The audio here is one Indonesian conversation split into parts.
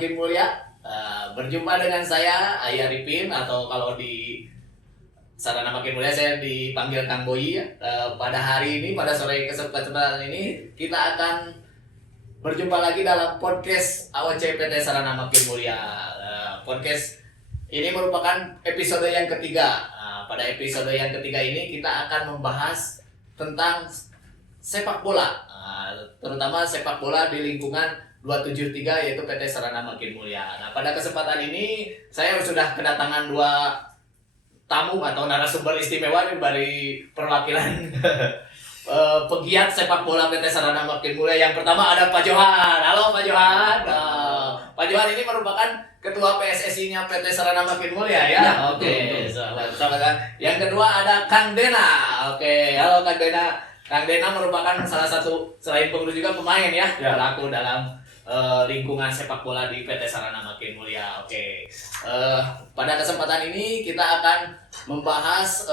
Makin Mulia. Berjumpa dengan saya Ayah Ripin, atau kalau di Sarana Makin Mulia saya dipanggil Kang Boyi. Pada hari ini, pada sore kesempatan ini kita akan berjumpa lagi dalam podcast AOC PT Sarana Makin Mulia. Podcast ini merupakan episode yang ketiga. Pada episode yang ketiga ini kita akan membahas tentang sepak bola, terutama sepak bola di lingkungan 273 yaitu PT Sarana Makin Mulia. Nah, pada kesempatan ini saya sudah kedatangan dua tamu atau narasumber istimewa dari perwakilan pegiat sepak bola PT Sarana Makin Mulia. Yang pertama ada Pak Johan. Halo Pak Johan. Pak Johan ini merupakan Ketua PSSI-nya PT Sarana Makin Mulia ya. Oke. Selamat. Yang kedua ada Kang Dena. Oke, halo Kang Dena. Kang Dena merupakan salah satu, selain pengurus juga pemain ya, pelaku dalam lingkungan sepak bola di PT Sarana Makin Mulia. Oke. Pada kesempatan ini kita akan membahas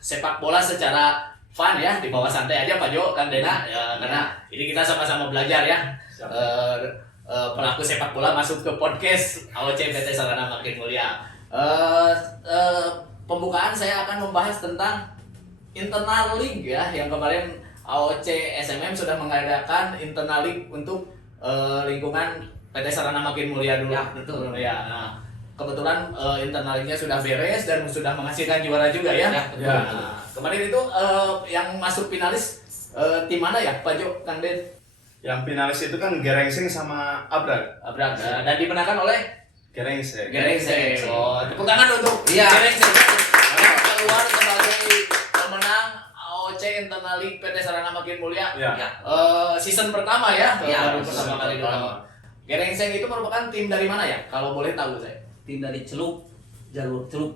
sepak bola secara fun ya, di bawah santai aja Pak Jo, Kang Dena ya, karena ini kita sama-sama belajar ya. Pelaku sepak bola masuk ke podcast AOC PT Sarana Makin Mulia. Pembukaan saya akan membahas tentang internal league ya, yang kemarin AOC SMM sudah mengadakan internal league untuk lingkungan PT Sarana Makin Mulia dulu. Ya, betul. Ya, nah, kebetulan internal league-nya sudah beres dan sudah menghasilkan juara juga ya. Ya, nah, kemarin itu yang masuk finalis tim mana ya, Pak Jo, Kang Den? Yang finalis itu kan Gerengseng sama Abrag. Dan dimenangkan oleh Gerengseng. Oh, tepuk tangan untuk Gerengseng. Karena keluar sebagai pemenang AOC Internal League PT Sarana Makin Mulia. Season pertama ya. Baru pertama kali dulu. Gerengseng itu merupakan tim dari mana ya? Kalau boleh tahu saya. Tim dari Celup, jalur Celup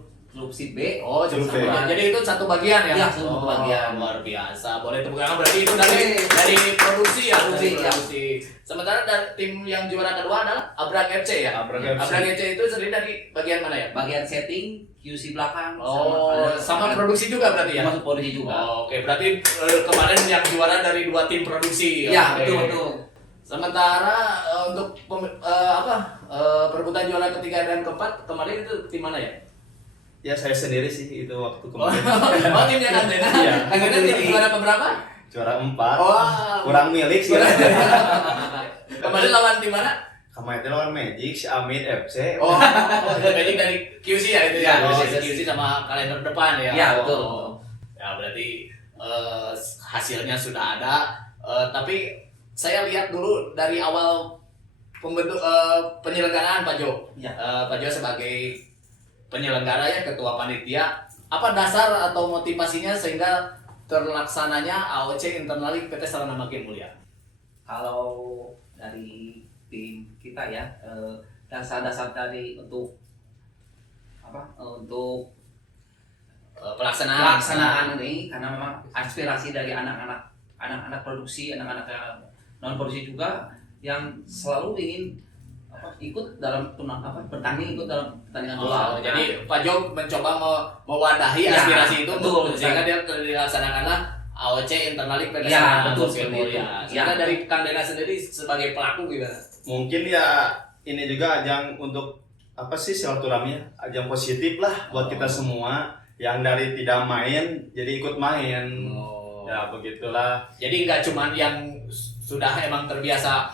Sip B. Oh, Celup B. Jadi itu satu bagian ya? Iya, satu bagian. Luar biasa. Boleh tepuk tangan, berarti itu dari produksi ya? Produksi. Sementara dari tim yang juara kedua adalah Abrag FC ya? Abrag FC itu sendiri dari bagian mana ya? Bagian setting, QC belakang. Sama produksi juga berarti ya? Masuk produksi juga. Oke, berarti kemarin yang juara dari dua tim produksi. Iya, betul. Sementara untuk perebutan juara ketiga dan keempat kemarin itu tim mana ya? Ya saya sendiri sih itu waktu kemarin. Oh, timnya Kang Dena. Iya. Kang Dena tim juara berapa? Juara 4. Oh, kurang milik sih. Kemarin lawan tim mana? Kemarin lawan Magic, si Amit FC. Oh, Magic dari QC ya itu ya. QC sama kalender depan ya. Iya, betul. Ya berarti hasilnya sudah ada. Tapi saya lihat dulu dari awal penyelenggaraan Pak Jo. Pak Jo sebagai penyelenggara ya, ketua panitia, apa dasar atau motivasinya sehingga terlaksananya AOC Internal League PT Sarana Makin Mulia? Kalau dari tim kita ya, dasar-dasar dari untuk pelaksanaan ini, karena memang aspirasi dari anak-anak produksi, anak-anak non produksi juga yang selalu ingin ikut dalam bertanding, ikut dalam pertandingan bola. Jadi Pak Jo mencoba mewadahi aspirasi itu sehingga dia dilaksanakanlah AOC Internal League PT Sarana Makin Mulia. Karena dari Kang Dena sendiri sebagai pelaku gimana? Mungkin ya ini juga ajang untuk silaturahmi, ajang positif lah buat kita semua yang dari tidak main jadi ikut main. Ya begitulah. Jadi nggak cuma yang sudah emang terbiasa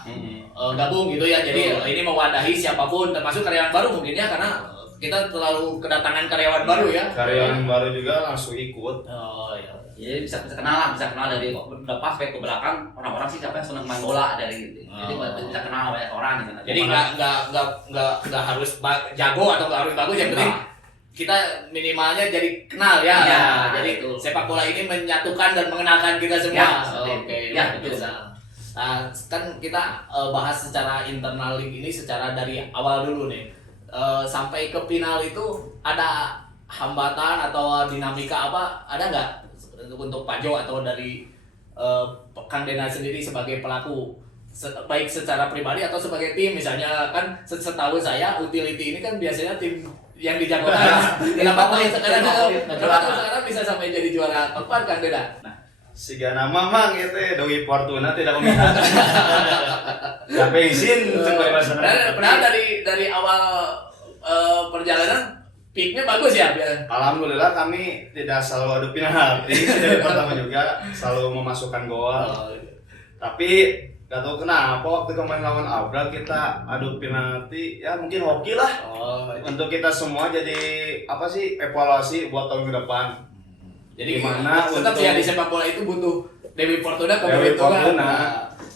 gabung gitu ya, jadi ini mewadahi siapapun, termasuk karyawan baru mungkin ya, karena kita terlalu kedatangan karyawan baru ya. Karyawan baru juga langsung ikut. Oh iya. Jadi bisa kenal dari depan sampai ke belakang, orang-orang sih siapa yang senang main bola dari gitu. Jadi bisa kenal banyak orang gitu. Jadi nggak harus jago atau nggak harus bagus, yang penting kita minimalnya jadi kenal ya. Jadi sepak bola ini menyatukan dan mengenalkan kita semua. Oke. Ya, betul. Nah, kan kita bahas secara internal league ini secara dari awal dulu nih. Sampai ke final itu ada hambatan atau dinamika apa? Ada nggak untuk Pak Jo atau dari Kang Dena sendiri sebagai pelaku, baik secara pribadi atau sebagai tim? Misalnya kan setahu saya utility ini kan biasanya tim yang dijagokan. Kenapa sekarang bisa sampai jadi juara keempat, Kang Dena? Siga nama mang itu Dewi Fortuna tidak meminta. Tapi izin sebagai masyarakat. Padahal dari awal perjalanan peaknya bagus ya. Alhamdulillah kami tidak selalu adu penalti dari pertama juga selalu memasukkan gol. Tapi gak tahu kenapa waktu kemarin lawan Abra kita adu penalti ya mungkin hoki lah. Untuk kita semua jadi apa sih evaluasi buat tahun ke depan. Jadi gimana tetap untuk ya di sepak bola itu butuh Dewi Fortuna Dewi Fortuna.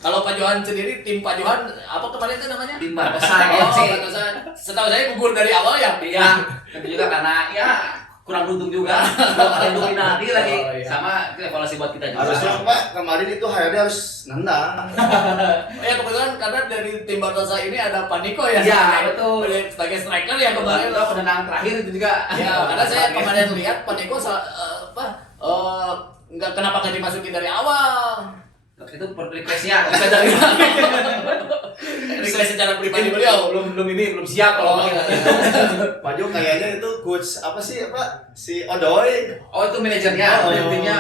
Kalau Pak Johan sendiri, tim Pak Johan apa kemarin itu namanya? Tim Batosan Oh, FC. Batosan. Setahu saya gugur dari awal ya. Iya, itu juga karena ya kurang beruntung juga. Adu penalti lagi Oh, iya. sama itu evaluasi buat kita juga. harusnya Pak kemarin itu HRD harus nendang. Oh ya kebetulan karena dari tim Bartosa ini ada Paniko ya. Iya, betul. Sebagai striker ya kemarin. Kemarin penendang terakhir itu juga. Ya, karena saya kemarin lihat Paniko kenapa nggak dimasukin dari awal? Itu requestnya Bisa dari request secara pribadi beliau. belum siap kalau pakai. Pak Jo kayaknya itu coach apa sih si Odoy. Oh itu manajernya, Oh. timnya.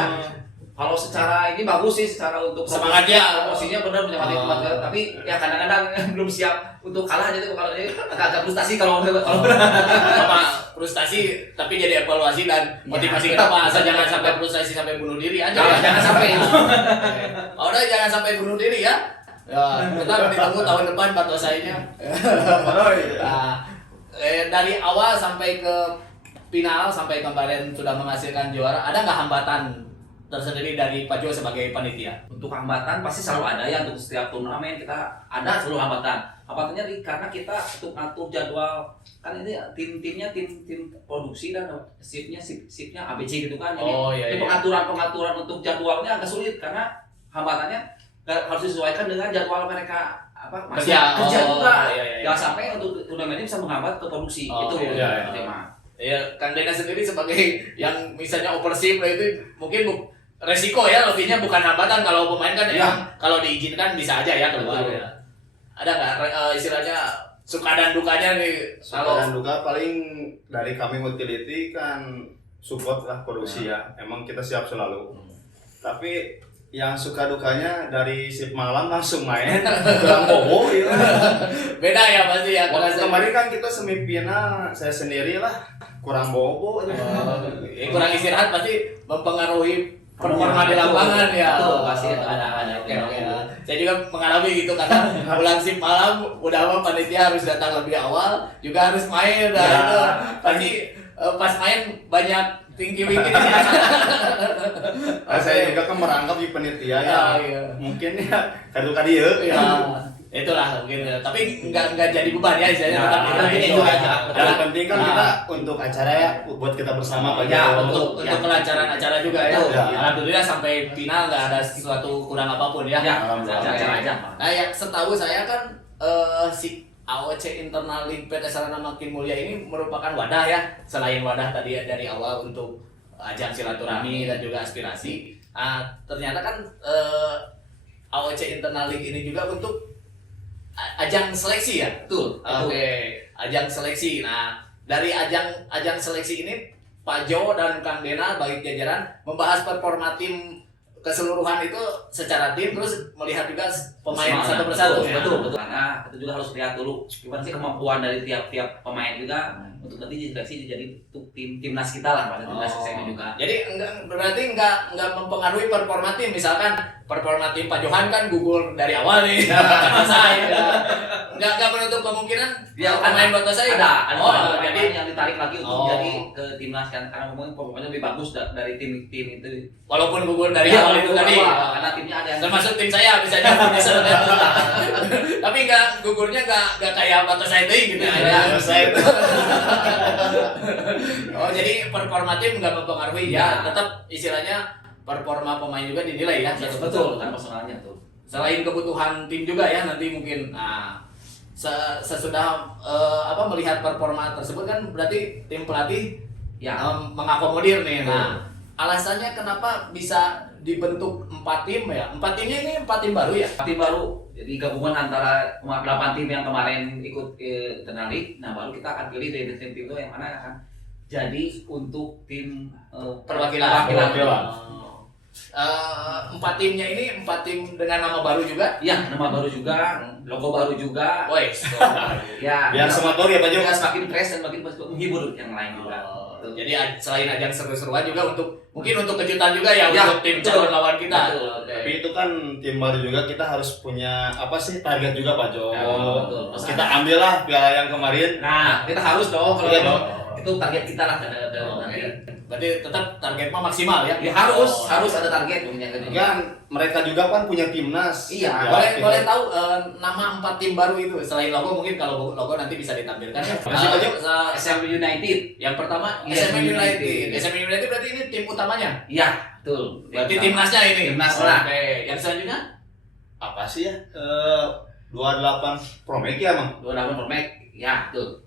Kalau secara ini bagus sih, secara untuk Semangatnya. promosinya benar menyemangati Oh. teman, tapi ya kadang-kadang belum siap untuk kalah aja tuh kalau ini agak frustasi kalau Apa frustasi tapi jadi evaluasi dan motivasi Ya, kita Pak. betul. Asal jangan sampai frustasi sampai bunuh diri aja. Jangan- ya. jangan sampai. Oh, udah jangan sampai bunuh diri ya. Ya, kita ditunggu tahun depan Bartosainya. Nah, dari awal sampai ke final sampai kemarin sudah menghasilkan juara, ada nggak hambatan tersendiri dari Pak Jo sebagai panitia? Untuk hambatan pasti selalu ada ya, untuk setiap turnamen kita ada selalu hambatan. Hambatannya karena kita untuk ngatur jadwal, kan ini tim-timnya tim produksi dan shiftnya ABC gitu kan. Jadi Oh, iya, iya. pengaturan untuk jadwalnya agak sulit karena hambatannya harus disesuaikan dengan jadwal mereka masih kerja Oh, juga. iya, iya, iya. Jangan sampai untuk turnamen ini bisa menghambat ke produksi. Oh, Itu iya, iya. tema. Ya, Kang Dena sendiri sebagai yang misalnya overseas itu mungkin resiko ya, lebihnya bukan hambatan. Kalau pemain kan Iya. emang kalau diizinkan bisa aja ya keluar Betul. ya. Ada nggak istilahnya suka dan dukanya nih Kalau kalau dan duga paling dari kami utility kan support lah produksi ya. Emang kita siap selalu. Tapi yang suka dukanya dari shift malam langsung main kurang bobo gitu. beda ya pasti ya. Waktu kemarin kan kita semifinal saya sendiri lah kurang bobo. Kurang istirahat pasti mempengaruhi performa di lapangan ya. Betul, pasti itu ada. ada. Oke. Saya juga mengalami gitu karena pulang shift malam udah apa panitia harus datang lebih awal juga harus main dan Ya. itu pasti pas main banyak tinggi wiki di sini. Saya juga kan merangkap di panitia ya. Iya. Mungkin ya kartu dia. Ya, itulah mungkin. Tapi nggak jadi beban ya istilahnya Ya, tetap kita itu enjoy aja. aja. Yang penting kan Nah. kita untuk acara ya buat kita bersama Pak Ya, Jo. untuk kelancaran acara juga ya. Betul. Alhamdulillah sampai final nggak ada sesuatu kurang apapun ya. Ya, Alhamdulillah. acara aja. Nah, yang setahu saya kan si AOC Internal League PT Sarana Makin Mulia ini merupakan wadah ya, selain wadah tadi ya, dari awal untuk ajang silaturahmi dan juga aspirasi. Ternyata kan AOC Internal League ini juga untuk ajang seleksi ya. Betul. Oke, ajang seleksi. Nah, dari ajang seleksi ini Pak Jo dan Kang Dena baik jajaran membahas performa tim keseluruhan itu secara tim, terus melihat juga pemain Semangat. satu persatu. Betul. Karena kita juga harus lihat dulu gimana sih kemampuan dari tiap pemain juga untuk nanti diseleksi jadi untuk timnas kita lah, pada timnas kita juga. Jadi berarti enggak mempengaruhi performa tim. Misalkan performa tim Pak Johan kan gugur dari awal nih. Saya enggak menutup kemungkinan Ya, pemain Batu saya ada Oh, jadi jadi yang ditarik lagi untuk Oh. jadi ke timnas kan, karena ngomongin performanya lebih bagus dari tim itu. walaupun gugur dari Iya, awal itu tadi. karena timnya ada yang Termasuk tim saya misalnya tapi enggak gugurnya enggak kayak Batu saya itu gitu Iya, saya itu. Oh, jadi performa tim enggak mempengaruhi ya, tetap istilahnya performa pemain juga dinilai ya. betul kan personalnya tuh. Selain kebutuhan tim juga ya nanti mungkin. Nah, sesudah melihat performa tersebut kan berarti tim pelatih Ya. mengakomodir nih. Nah, alasannya kenapa bisa dibentuk 4 tim ya? 4 timnya ini 4 tim baru ya? Tim baru, jadi gabungan antara 8 tim yang kemarin ikut Internal League. Nah baru kita akan pilih dari tim itu yang mana akan jadi untuk tim Perwakilan. Perwakilan. Oh. empat timnya ini 4 tim dengan nama baru juga. Ya, nama baru juga, logo baru juga. Woi, Ya, Biar semangat ya Pak Jo. juga semakin fresh dan makin menghibur yang lain juga. Jadi selain ajang seru-seruan juga mungkin untuk kejutan juga ya, Ya, untuk tim betul. calon lawan kita. Betul. Oke. Tapi itu kan tim baru juga, kita harus punya apa sih target juga Pak Jo. Ya, betul. Terus kita ambil lah piala yang kemarin. Nah, kita harus dong kalau Iya, itu, dong. itu target kita lah nanti. Berarti tetap target mah maksimal ya. Ya, harus ada target dong yang kedua. Kan mereka juga kan punya timnas. Iya, Boleh kita- boleh tahu nama 4 tim baru itu selain logo, mungkin kalau logo nanti bisa ditampilkan ya. Masih aja. SM United. Yang pertama Yes, SMN United. United. SMN United berarti ini tim utamanya. Iya, betul. Berarti timnasnya ini. Timnas lah. Oke, yang selanjutnya Apa sih ya? 28 Promek ya Mang. 28 Promek. Ya, betul.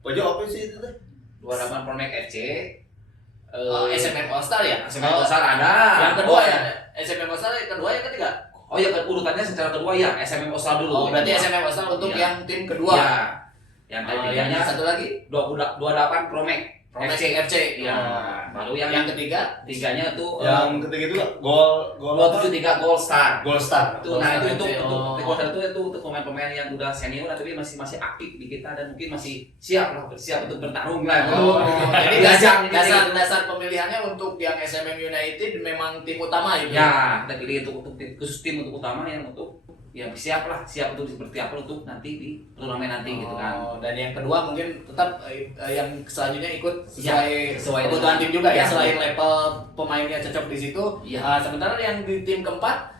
Pak Jo apa sih itu teh? 28 Promek FC. SMM All Star ya. SMM All Star ada. Yang kedua ya. SMM All Star yang kedua, yang ketiga. Oh ya, urutannya secara kedua ya SMM All Star dulu. Oh, berarti SMM All Star untuk Iya. yang tim kedua. Ya. Yang Yang ketiganya satu lagi 28 Promek Promek FC. FC. Ya. Baru yang Yang ketiga tiganya tuh Yang ketiga itu gol 273 Gold Star. Gold Star. Itu nah itu Oh. untuk itu untuk pemain-pemain yang udah senior tapi masih aktif di kita dan mungkin masih siap untuk bertarung lah. Oh, jadi Diajak dasar pemilihannya untuk yang SMM United memang tim utama itu. ya, kita pilih untuk khusus tim untuk utama yang untuk ya siap untuk seperti apa untuk nanti di turnamen nanti gitu kan. Oh, dan yang kedua mungkin tetap yang selanjutnya ikut sesuai sesuai kebutuhan dengan- tim juga ya, ya, selain level pemainnya cocok di situ. Iya. Sementara yang di tim keempat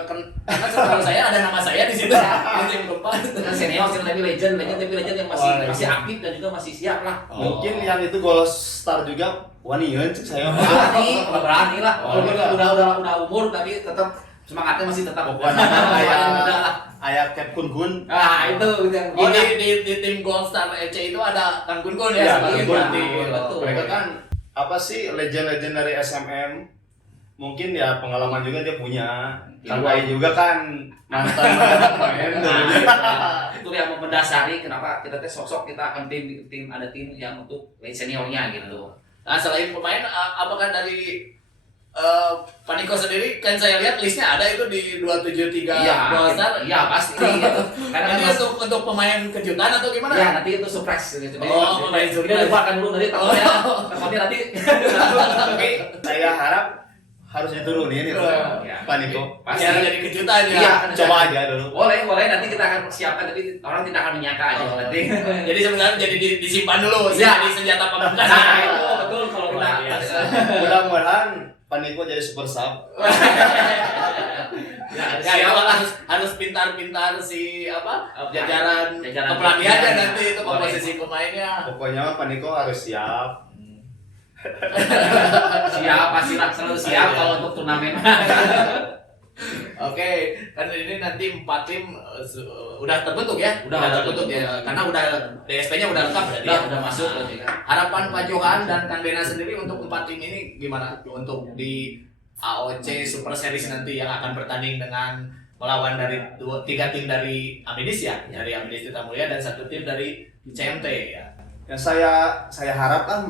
karena setahu saya ada nama saya di situ di tim keempat. Dengan senior tapi legend yang masih Oh, masih legend. aktif dan juga masih siap lah. Mungkin yang itu Gold Star juga wanian cek saya. Berani lah. Oh, Walaupun iya. udah umur tapi tetap semangatnya masih tetap. Pokoknya ayah Cap Kun Kun. Ah, itu yang Oh, di tim Gold Star FC itu ada Kang Kun Kun ya Iya, sebagai Kang Kun. pelatih. Betul. Mereka kan apa sih legend-legend dari SMM? Mungkin ya pengalaman juga dia punya. Kang Wai juga kan mantan pemain dulunya. itu yang mendasari kenapa kita sosok kita akan tim ada tim yang untuk seniornya gitu. Nah, selain pemain, apakah dari Paniko sendiri kan saya lihat listnya ada itu di 273 Gold Star. Iya pasti gitu. Karena Ini kan untuk pemain kejutan atau gimana? ya nanti itu surprise gitu. Oh, pemain surprise. Kita lupakan dulu nanti takutnya nanti. Tapi saya harap harus diturunin itu Ya. Pak Niko. Pasti. Ya, jadi kejutan ya. Iya. Coba aja dulu. Boleh nanti kita akan persiapkan tapi orang tidak akan menyangka aja Oh. nanti. Jadi sebenarnya jadi disimpan dulu Iya. jadi senjata pamungkas. Nah, itu betul kalau kita Luar biasa. Mudah-mudahan Pak Niko jadi super sub. Ya, harus pintar-pintar si jajaran kepelatihannya nanti itu komposisi pemainnya. Pokoknya Pak Niko harus siap. siap pasti selalu siap kalau untuk turnamen. Oke, kan ini nanti 4 tim udah terbentuk ya? Udah terbentuk ya. Karena udah DSP-nya udah lengkap berarti ya? udah masuk berarti kan. Harapan Pak Johan dan Kang Dena sendiri untuk 4 tim ini gimana? Untuk di AOC Super Series nanti yang akan bertanding dengan melawan dari 3 tim dari Amedis ya? Dari Amedis Tirta Mulia dan 1 tim dari CMT ya. Yang saya harap kan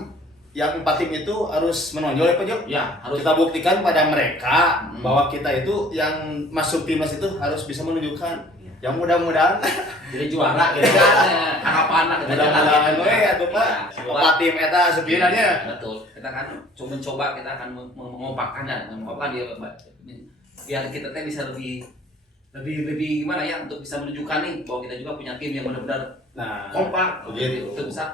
yang 4 tim itu harus menonjol ya Pak Jo. Ya, harus Kita buktikan pada mereka bahwa kita itu yang masuk timnas itu harus bisa menunjukkan. Yang mudah-mudahan jadi juara gitu kan. Harapan lah kita mudah-mudahan we atuh Pak. Empat tim eta sepinanya. Betul. Kita kan mencoba kita akan mengopakkan dan mengopakkan dia biar kita teh bisa lebih gimana ya untuk bisa menunjukkan nih bahwa kita juga punya tim yang benar-benar Nah, kompak begitu. untuk bisa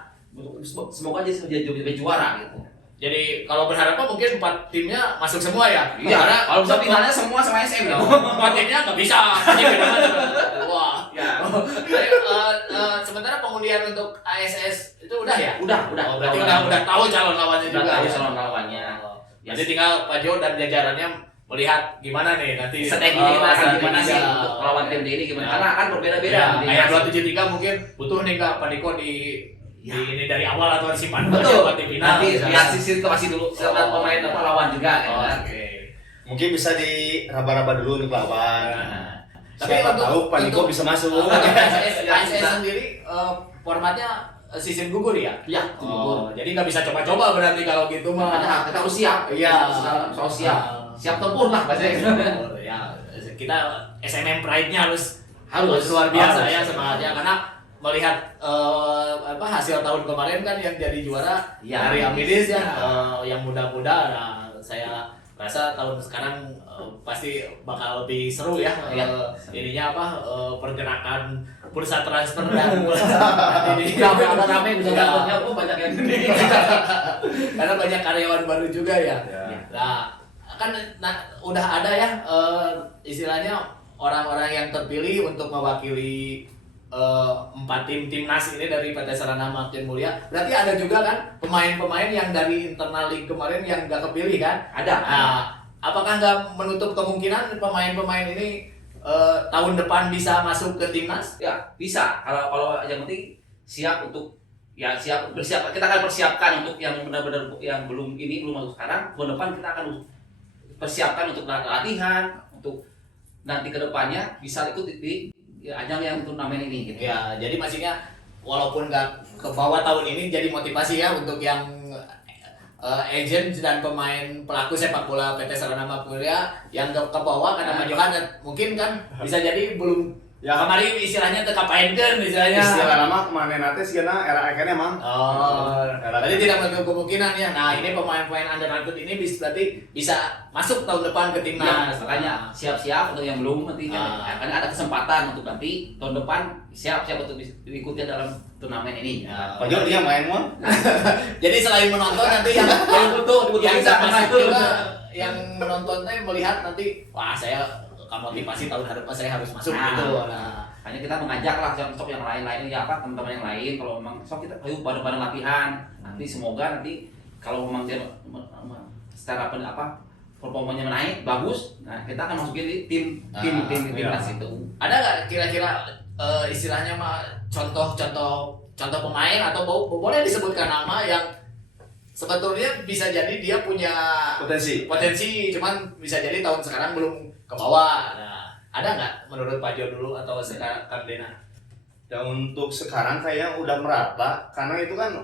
semoga aja jadi juara gitu. Jadi kalau berharap mungkin 4 timnya masuk semua ya? Iya, Karena kalau bisa finalnya semua sama SM ya. 4 timnya nggak bisa. Ini beda-beda. Wah. Ya. Jadi, sementara pengundian untuk ASS itu udah ya? Udah. Oh, berarti udah tahu calon lawannya Udah juga. tahu ya? calon lawannya. Jadi tinggal Pak Jo dan jajarannya melihat gimana nih nanti Strategi kita akan gimana sih strateginya. untuk melawan tim ini gimana? Ya. Karena akan berbeda-beda. Ya, nanti. kayak 273 mungkin butuh nih Kak Pak Diko di Ya. ini dari awal atau disimpan Betul. buat di final. Nanti misalnya. lihat sisi situasi dulu, lihat pemain apa lawan juga ya Oh, kan. Oke. mungkin bisa diraba-raba dulu untuk lawan. Nah, Siapa tahu Pak Niko bisa masuk. ASS sendiri formatnya sistem gugur ya? Iya, Oh, jadi nggak bisa coba-coba berarti kalau gitu mah. Makanya kita harus siap. Iya. Harus siap. siap tempur lah bahasanya. Ya, kita SMM Pride-nya harus luar biasa ya semangatnya, karena melihat hasil tahun kemarin kan yang jadi juara Ya, dari Amidis ya, ya. yang muda-muda. Nah, saya rasa tahun sekarang pasti bakal lebih seru ya, Ya. ininya pergerakan bursa transfer dan ini Udah rame bisa Ya. dapatnya banyak yang gede. karena banyak karyawan baru juga ya. Ya. Nah, kan udah ada ya istilahnya orang-orang yang terpilih untuk mewakili 4 timnas ini dari PT Sarana Makin Mulia. Berarti ada juga kan pemain-pemain yang dari internal league kemarin yang nggak kepilih kan? Ada. Nah, apakah nggak menutup kemungkinan pemain-pemain ini tahun depan bisa masuk ke timnas? Ya, bisa. Kalau yang penting siap untuk bersiap. Kita akan persiapkan untuk yang benar-benar yang belum masuk sekarang. Tahun depan kita akan persiapkan untuk latihan, untuk nanti kedepannya bisa ikut di ajang yang turnamen ini gitu. Ya, jadi maksudnya walaupun nggak ke bawah tahun ini jadi motivasi ya untuk yang agent dan pemain pelaku sepak bola PT Sarana Makulia yang ke bawah karena Pak Johan mungkin kan bisa jadi belum Ya. kemarin istilahnya terkapainkan istilahnya. Istilah nama kemana nanti sih era akhirnya emang. Oh, berarti tidak menutup kemungkinan ya. Nah, ini pemain-pemain underrated ini berarti bisa masuk tahun depan ke timnas. Makanya siap-siap untuk yang belum nanti kan akan ada kesempatan untuk nanti tahun depan siap-siap untuk diikuti dalam turnamen ini. Ya. Pak Jo dia main mau. Jadi selain menonton nanti yang Betul, yang bisa masuk masuk juga yang menonton teh melihat nanti wah saya motivasi tahun depan saya harus masuk gitu. Nah, hanya kita mengajak lah sok yang lain-lain ya apa teman-teman yang lain kalau memang sok kita ayo bareng-bareng latihan nanti semoga nanti kalau memang dia secara performanya menaik bagus, nah kita akan masukin di timnas itu. ada nggak kira-kira istilahnya mah contoh pemain atau boleh disebutkan nama yang sebetulnya bisa jadi dia punya potensi cuman bisa jadi tahun sekarang belum ke bawah. Nah, ada nggak menurut Pak Jo dulu atau sekarang Kang Dena? Ya untuk sekarang kayaknya udah merata karena itu kan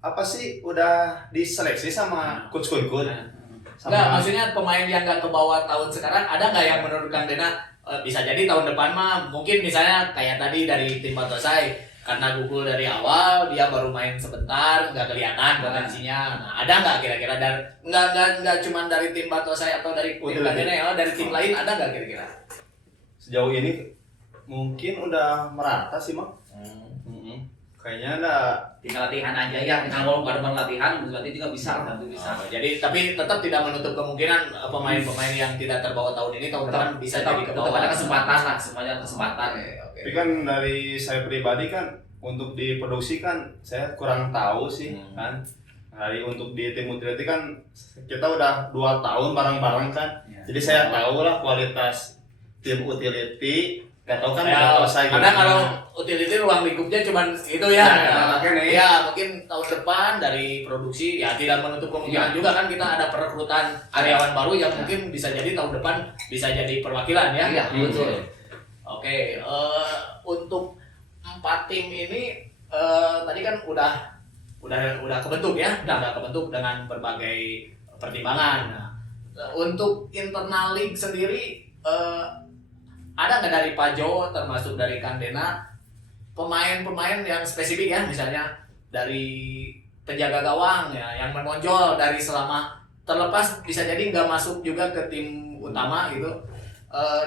apa sih udah diseleksi sama coach. Nggak, maksudnya pemain yang nggak ke bawah tahun sekarang ada nggak yang menurut Kang Dena bisa jadi tahun depan mah mungkin misalnya kayak tadi dari tim Batosai karena gugur dari awal dia baru main sebentar nggak kelihatan potensinya. Nah, ada nggak kira-kira dari nggak cuma dari tim Batosai atau dari tim Kang Dena ya dari tim lain ada nggak kira-kira? Sejauh ini mungkin udah merata sih mak. Kayaknya ada Tinggal latihan aja ya, tinggal mau bareng latihan berarti juga bisa lah nanti bisa. Jadi tapi tetap tidak menutup kemungkinan pemain-pemain yang tidak terbawa tahun ini tahun depan bisa jadi ke tetap bawah. ada kesempatan lah, semuanya kesempatan. Oke. tapi kan dari saya pribadi kan untuk diproduksi kan saya kurang tahu sih kan. Dari untuk di tim utility kan kita udah 2 tahun bareng-bareng kan. Ya. Jadi saya tahu lah kualitas tim utility. Gak tahu kan Karena kalau utility ruang lingkupnya cuma itu ya. Ya mungkin tahun depan dari produksi ya tidak menutup kemungkinan juga kan kita ada perekrutan karyawan baru yang mungkin bisa jadi tahun depan bisa jadi perwakilan ya. Iya, betul. Oke, untuk 4 tim ini tadi kan udah kebentuk ya, udah kebentuk dengan berbagai pertimbangan. Nah, untuk internal league sendiri ada nggak dari Pak Jo termasuk dari Kang Dena pemain-pemain yang spesifik ya, misalnya dari penjaga gawang ya yang menonjol dari selama terlepas bisa jadi nggak masuk juga ke tim utama gitu.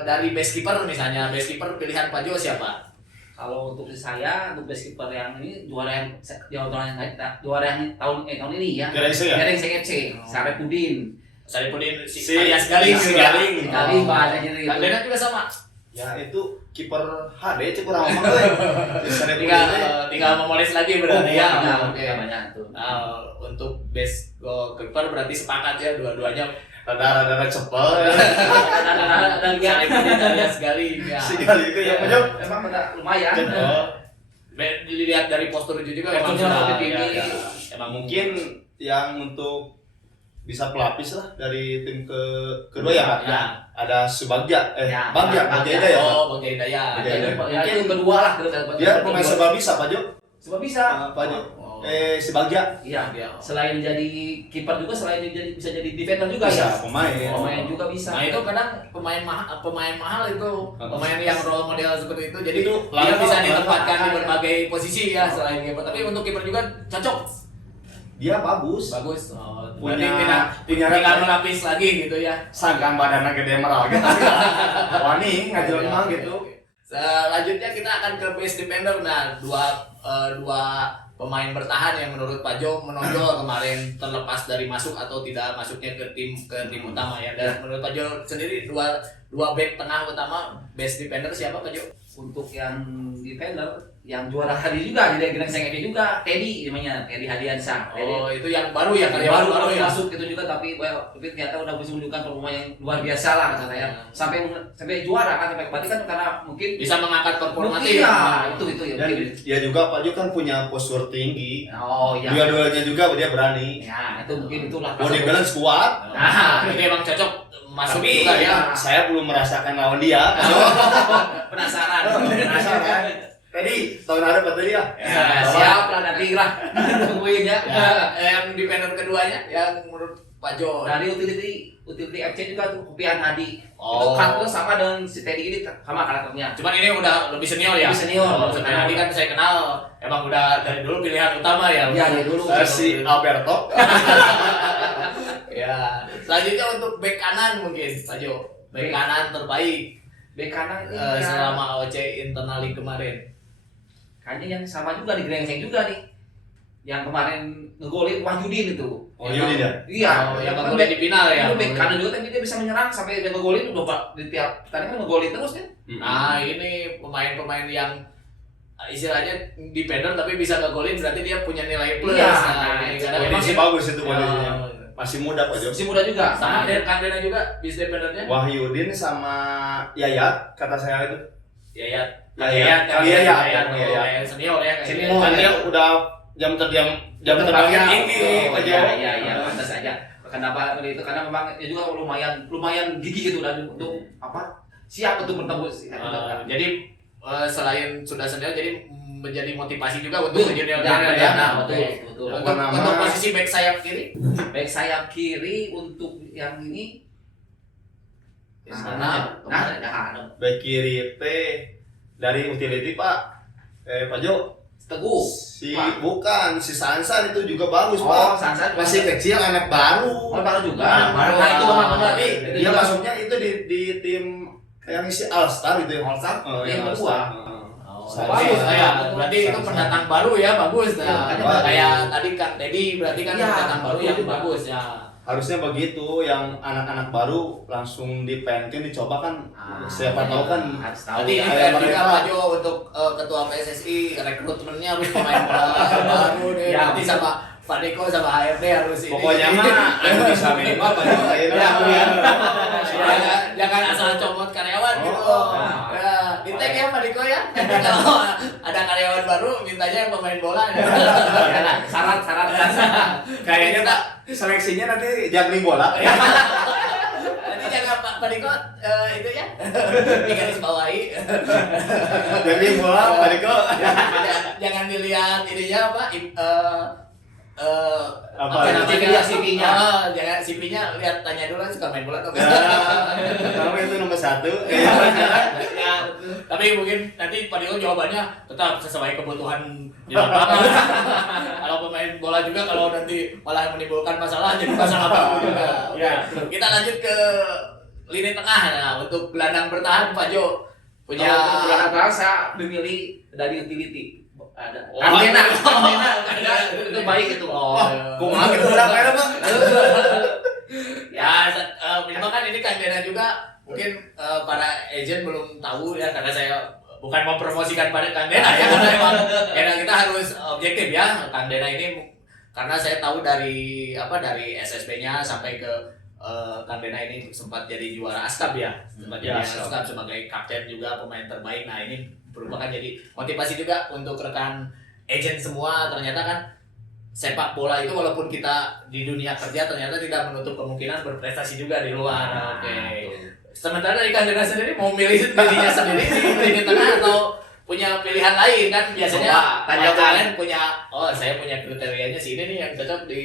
Dari base keeper misalnya, base keeper pilihan Pak Jo siapa? Kalau untuk saya, untuk base keeper yang ini juara yang tahun ini ya. Garing CFC, Sarepudin. Saripudin alias Galing. Galing bahasanya gitu. Kang Dena juga sama. Ya itu kiper HD cek kurang ngomong tinggal memoles lagi berarti ya. Oke, banyak tuh. Untuk base keeper berarti sepakat ya dua-duanya. rada cepel ya. Dan Saripudin alias Galing ya. Si kali itu yang punya Emang pada lumayan. Dilihat dari postur itu juga memang Posturnya sudah lebih tinggi. ya. Emang mungkin yang untuk bisa pelapis lah dari tim kedua ya Pak. Ya. Ada Subagja Bagja Ida ya. Oh, Bagja Hidayat. Ya itu kedua lah. Dia pemain serba bisa Pak Jo. Coba bisa. Pak Jo. si Bagja Iya. Dia. Selain jadi kiper juga, selain jadi bisa jadi defender juga bisa ya. Pemain juga bisa. Nah itu kadang pemain mahal itu pemain yang role model seperti itu. Jadi Itu dia langka, bisa langka. ditempatkan di berbagai posisi ya selain kiper. Tapi untuk kiper juga cocok. dia bagus Bagus. Punya- Berarti punya tinggal rek- melapis lagi gitu ya. sangkan badannya gede merah gitu tapi wani ngajelma gitu. Selanjutnya kita akan ke base defender. Nah, dua pemain bertahan yang menurut Pak Jo menonjol kemarin terlepas dari masuk atau tidak masuknya ke tim utama ya. Dan menurut Pak Jo sendiri dua back tengah utama base defender siapa Pak Jo? Untuk yang defender yang juara hari juga di Grand Seng juga Teddy namanya, Teddy Hadiansyah. Oh, itu yang baru ya Karyawan karyawan baru baru ya. masuk itu juga tapi ternyata udah bisa menunjukkan performa yang luar biasa lah kata saya. Sampai juara kan sampai berarti kan karena mungkin Bisa mengangkat performa mungkin tim. ya itu ya Dan mungkin. dia juga Pak Jo kan punya postur tinggi. Oh iya. Dua-duanya juga dia berani. Ya, itu mungkin itulah. Body balance kuat. Nah, ini emang cocok masuk Tapi juga ya. Saya belum merasakan lawan dia. Penasaran. Penasaran. Tadi tahun ada Pak tadi ya? Ya, siap lah nanti lah. Tungguin ya. Ya, yang defender keduanya yang menurut Pak Jo. Dari utility FC juga tuh Kopian Hadi. Itu Oh. karakternya sama dengan si Teddy ini sama karakternya. Cuman ini udah lebih senior ya. Lebih senior. Sebenarnya tadi kan saya kenal emang udah dari dulu pilihan utama ya. Iya, dari dulu. Si Alberto. Ya. Selanjutnya untuk bek kanan mungkin Pak Jo. Bek kanan terbaik Bek kanan ini selama OC internal League kemarin. kayaknya yang sama juga di Grengseng juga nih. Yang kemarin ngegolin Wahyudin itu. Oh, Yudin ya? Iya, Oh, yang kan ngegolin di final ya. Itu bek kanan juga tapi dia bisa menyerang sampai dia ngegolin udah Pak di tiap tadi kan ngegolin terus ya. Nah, ini pemain-pemain yang istilahnya defender tapi bisa ngegolin berarti dia punya nilai plus. Iya, Nah, ini karena memang Kondisi bagus itu kondisinya. Ya. Masih muda Pak Jo. Masih muda juga. Sama Kandena juga bis defendernya. Wahyudin sama Yayat kata saya itu. Yayat. Yayat. Yayat senior ya. Senior. Kan dia udah jam terbangnya tinggi Oh, Pak Jo. iya, pantas aja. Kenapa itu? Karena memang ya juga lumayan gigih gitu dan untuk apa? Siap untuk bertemu. Jadi selain sudah senior jadi menjadi motivasi juga untuk junior Ya, ya. nah, Oke. betul. Untuk posisi back sayap kiri. Baik sayap kiri untuk yang ini. Nah, Nah, Back kiri teh dari utility Pak. Pak Jo. Teguh. Bukan si Sansan itu juga bagus Oh, Pak. Sansan Masih kecil anak baru. Oh, baru juga. Nah, baru. Nah, itu memang benar. Tapi Itu dia juga. masuknya itu di tim yang isi All Star gitu ya. All Star? Oh, Yang All kedua. Star. Bagus, ya. Berarti itu pendatang baru ya, bagus. Nah, Iya, kayak tadi Kang Teddy berarti kan Iya, pendatang baru yang juga. bagus ya. Harusnya begitu, yang anak-anak baru langsung dipengen dicoba kan. Siapa tahu kan. harus tahu. Berarti Ya. kayak juga mereka. Pak Jo untuk ketua PSSI rekrutmennya harus pemain bola baru nih. Ya. Nanti sama Pak Deko sama HRD harus ini. Pokoknya mah aku bisa minimal Pak Jo. Jangan asal comot karyawan Oh, gitu. nah. Ya, di tag ya Pak Diko ya. Kalau ada karyawan baru mintanya yang pemain bola. Ya lah, syarat. Kayaknya tak seleksinya nanti juggling bola. Nanti jangan Pak Diko itu ya. Digaris bawahi. Juggling bola Pak Diko. Jangan dilihat ininya apa Apa? namanya? CV-nya. Jangan CV-nya lihat tanya dulu suka main bola atau Ya, kamu itu nomor 1. Ya, tapi mungkin nanti Pak Diko jawabannya tetap sesuai kebutuhan di lapangan. Kalau pemain bola juga kalau nanti malah menimbulkan masalah jadi masalah baru juga. Ya. Kita lanjut ke lini tengah. Nah, untuk gelandang bertahan Pak Jo punya Punya rasa memilih dari utility. Ada. Oh, Kandena, ada. itu baik itu. Kumaha gitu udah kayak Pak. Ya, memang kan ini Kandena juga mungkin para agent belum tahu ya karena saya bukan mempromosikan pada Kandena ya karena memang kita harus objektif ya Kandena ini karena saya tahu dari SSB-nya sampai ke Kandena ini sempat jadi juara Askap ya sempat jadi Askap. Askap sebagai kapten juga pemain terbaik. Nah ini merupakan jadi motivasi juga untuk rekan agent semua. Ternyata kan sepak bola itu walaupun kita di dunia kerja ternyata tidak menutup kemungkinan berprestasi juga di luar. Oke. Sementara dari Kandena sendiri mau milih dirinya sendiri di lini tengah atau punya pilihan lain kan biasanya. Coba, tanyakan. Kalian punya, saya punya kriterianya sini nih yang cocok di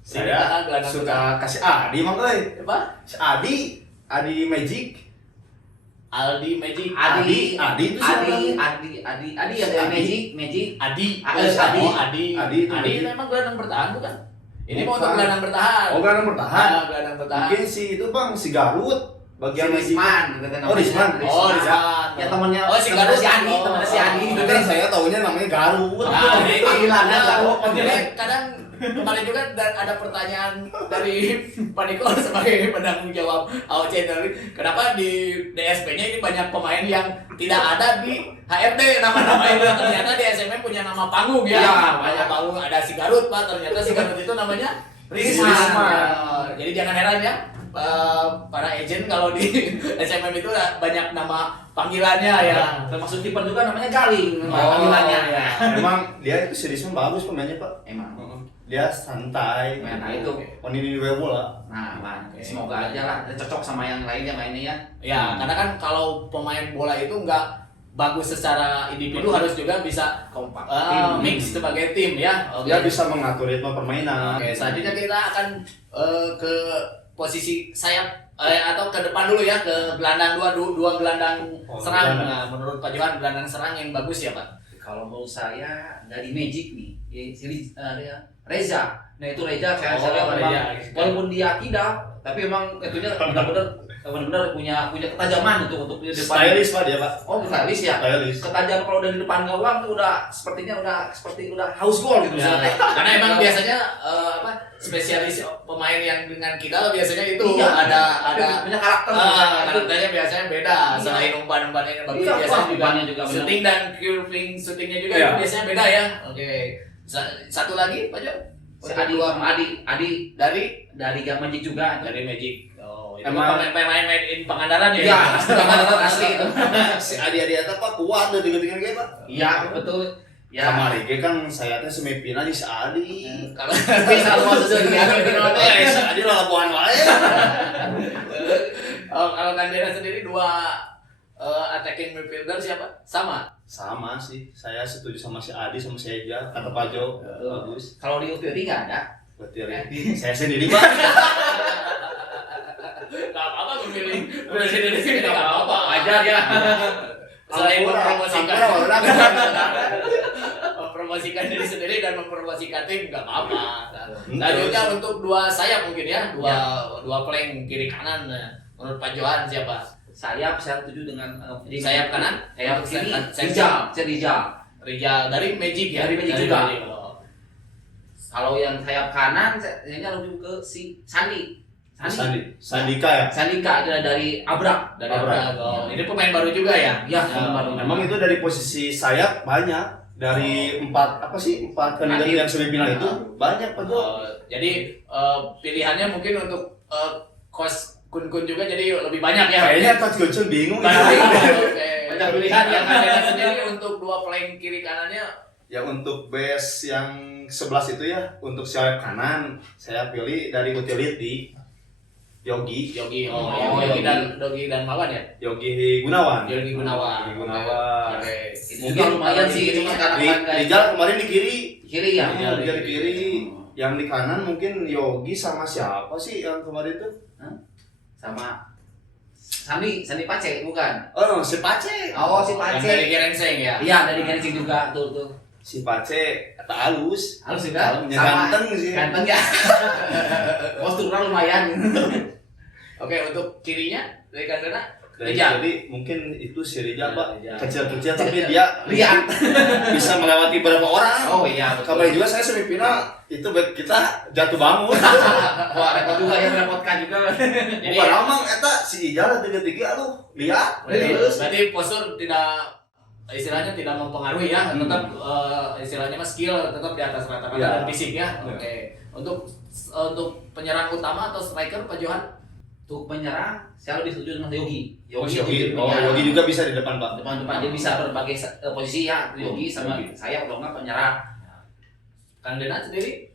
sini. Saya gelandang suka tengah. kasih Adi mang euy. Apa? Si Adi Magic. Aldi Magic. Adi itu siapa? Adi yang dari Magic. Adi. Adi. Adi. Adi itu Adi Magic. memang gelandang bertahan bukan? Ini mau Bukan. untuk gelandang bertahan. Oh, gelandang bertahan. Gelandang bertahan. Mungkin si itu Bang, si Garut. Bagian Magic. Risman. Oh, Risman. Oh, Risman. Ya temannya. Oh, si temannya Garut. si Adi, Oh. temannya si Adi. Itu kan saya taunya namanya Garut. Nah, ini Panggilannya Garut. kadang kemarin juga ada pertanyaan dari Pak Niko sebagai penanggung jawab AOC dari kenapa di DSP-nya ini banyak pemain yang tidak ada di HRD nama-nama itu ternyata di SMM punya nama panggung ya. Iya, Nama banyak. panggung ada si Garut Pak, ternyata si Garut itu namanya Risman. Risman. Jadi jangan heran ya. Para agent kalau di SMM itu banyak nama panggilannya ya. Termasuk kiper juga namanya Galing. Oh, Panggilannya ya. Emang dia itu si Risman bagus pemainnya, Pak. Emang. Dia santai. Nah, itu. Ini bola. Nah, semoga aja lah cocok sama yang lainnya mainnya ya. Ya, karena kan kalau pemain bola itu nggak bagus secara individu harus juga bisa Kompak. mix sebagai tim ya. Oke. Dia bisa mengatur ritme permainan. Oke, selanjutnya kita akan ke posisi sayap atau ke depan dulu ya, ke gelandang dua gelandang Oh, serang. gelandang. Nah, menurut Pak Johan gelandang serang yang bagus ya, Pak? Kalau menurut saya dari Magic nih, Reza. Nah itu Reza saya lihat memang, Reza. walaupun dia tidak, tapi emang itunya benar-benar punya ketajaman untuk di depan. Stylish Pak dia, Pak. Oh, stylish ya. Stylish. Ketajam kalau dari depan gawang tuh udah sepertinya udah house goal gitu. Ya, misalnya. karena emang biasanya spesialis pemain yang dengan kita biasanya itu Iya, ada punya karakter. karakternya biasanya beda. Iya. Selain umpan-umpannya yang bagus, Iya, biasanya juga umpannya juga benar. shooting dan curving shootingnya juga Iya. itu biasanya beda ya. Oke. Satu lagi Pak Jo. Si Untuk Adi dari dari Magic juga. dari Magic. Oh, itu Emang- pemain in Pangandaran ya. Iya, asli itu. Si Adi eta Pak kuat deh dengan dia, Pak. Iya, betul. Ya. Kamari ge kan saya teh semifinal di si Adi. Kalau Bisa lu maksudnya Si Adi lalapuan wae. kalau Kandera sendiri dua attacking midfielder siapa? Sama. Sama sih, saya setuju sama si Adi sama si Eja, kata Pak Jo, bagus. Kalau di UPI nggak ada. Berarti saya sendiri Pak. Gak apa-apa memilih sendiri sini gak apa-apa. Wajar ya. Selain Sampura, mempromosikan diri sendiri dan mempromosikan tim gak apa-apa. Selanjutnya untuk dua sayap mungkin ya, dua flank kiri kanan. Menurut Pak Johan siapa? Saya setuju dengan Sayap kanan? Sayap kiri. Rijal. Rijal. Rijal dari Magic ya. Dari Magic juga. Oh. Kalau yang sayap kanan, saya lebih ke si Sandi. Sandika ya. Sandika itu dari Abrak. Dari Abra. Abra. Ini pemain baru juga ya? Iya, pemain baru. Memang itu dari posisi sayap banyak. Dari empat kandidat yang semifinal itu banyak Pak Jo. Jadi pilihannya mungkin untuk coach Kun juga jadi lebih banyak ya. Kayaknya Coach Gonsul bingung. Oke. Banyak pilihan yang kalian sendiri untuk dua flank kiri kanannya. Ya untuk base yang 11 itu ya, untuk sayap kanan saya pilih dari utility Yogi. Yogi Yogi. dan Mawan ya. Yogi Gunawan. Yogi Gunawan. Oke. Itu juga lumayan sih, cuma karena Rijal kemarin di kiri. kiri ya. Rijal di kiri. Yang di kanan mungkin Yogi sama siapa sih yang kemarin tuh? Sama Sandi Pace bukan? Oh, si Pace. Oh, si Yang Pace. dari Gerenseng ya. Iya, dari Gensing juga tuh. Si Pace kata halus. Halus juga. Halus, ganteng sih. Ganteng ya. Posturnya lumayan. Oke, untuk kirinya dari Kandana Rijal. Jadi mungkin itu si Rijal Pak. Rijal. Kecil-kecil tapi dia Lihat. bisa melewati beberapa orang. Oh iya, Kemarin juga saya semifinal itu kita jatuh bangun. Wah, repot juga yang merepotkan juga. Jadi Bukan amang eta si Ijal tiga-tiga aduh lihat. berarti postur tidak istilahnya tidak mempengaruhi ya, tetap istilahnya mas skill tetap di atas rata-rata Ya. dan fisik ya. Oke. Untuk penyerang utama atau striker Pak Johan? Untuk penyerang, saya lebih setuju dengan Yogi. Yogi penyerang. Yogi juga bisa di depan Pak. Depan dia bisa berbagai posisi ya, Yogi sama Yogi. saya kalau nggak penyerang. Kang Denat sendiri?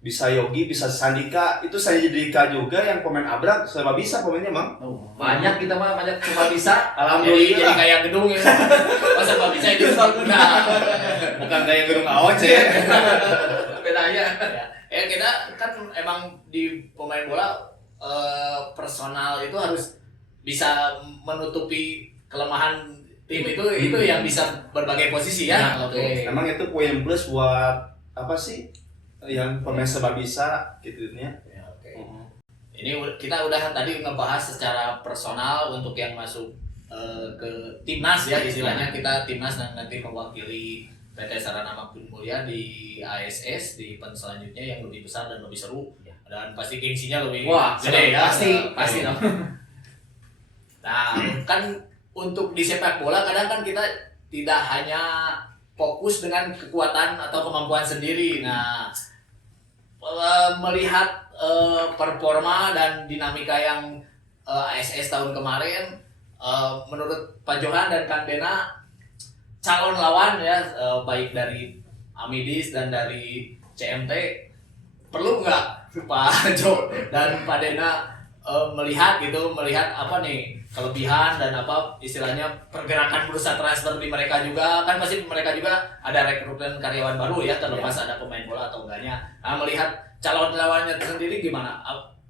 bisa Yogi, bisa Sandika, itu Sandika juga yang pemain abrak, serba bisa pemainnya Bang. Banyak kita mah banyak cuma bisa. Jadi Alhamdulillah. kayak gedung ya. Masa nggak bisa itu nah, Bukan kayak gedung AOC ya. Bedanya. ya kita kan emang di pemain bola personal itu harus bisa menutupi kelemahan tim itu yang bisa berbagai posisi ya. Nah, Oke. Emang itu poin plus buat apa sih? Yang pemain serba bisa gitu ya. Ya, oke. Ini kita udah tadi ngebahas secara personal untuk yang masuk ke timnas ya istilahnya, kita timnas dan nanti mewakili PT Sarana Makmur Mulia di ASS di event selanjutnya yang lebih besar dan lebih seru dan pasti gengsinya lebih gede ya. Pasti dong. Nah, kan untuk di sepak bola kadang kan kita tidak hanya fokus dengan kekuatan atau kemampuan sendiri. Nah, melihat performa dan dinamika yang ASS tahun kemarin, menurut Pak Johan dan Kang Dena, calon lawan ya, baik dari Amidis dan dari CMT, perlu nggak Pak Jo dan Pak Dena melihat apa nih kelebihan dan apa istilahnya pergerakan bursa transfer di mereka juga, kan pasti mereka juga ada rekrutmen karyawan baru ya, terlepas ada pemain bola atau enggaknya. Nah, melihat calon lawannya sendiri gimana?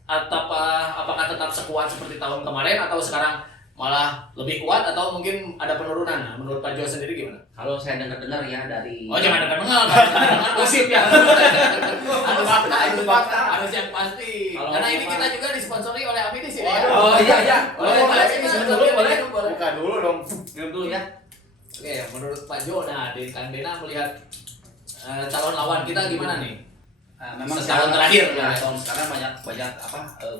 Apakah tetap sekuat seperti tahun kemarin atau sekarang malah lebih kuat atau mungkin ada penurunan? Nah, menurut Pak Jo sendiri gimana? Kalau saya dengar ya dari Jangan dengar jangan gosip ya. Harus fakta, itu fakta, harus yang pasti. Kalau Karena ini apa? kita juga disponsori oleh Amidis ya. Oh iya. Boleh, boleh. Buka dulu dong. Minum dulu ya. Oke, menurut Pak Jo, nah di Kang Dena melihat calon lawan kita gimana nih? Memang Setahun terakhir ya, ya. tahun sekarang banyak